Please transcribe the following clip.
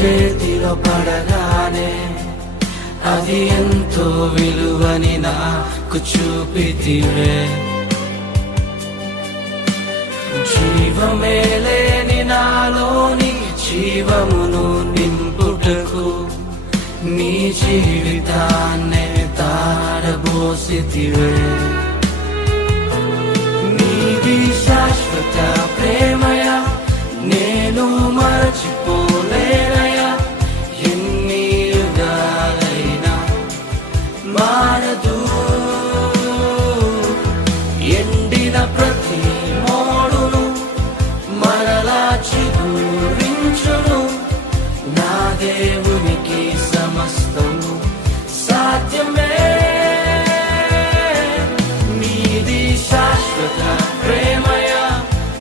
చేతిలో పడగానే అది ఎంతో విలువని నాకు చూపితివే. జీవమే లేని నాలోని జీవమును నింపుటకు నీ జీవితాన్నే తారబోసితివే. నీది శాశ్వత ప్రేమయ నేను మరచిపోలేనయా. ఎన్ని యుగాలైనా మారదు. ఎండిన ప్రతి మోడును మరలా చిగురించును నా దేవుడు.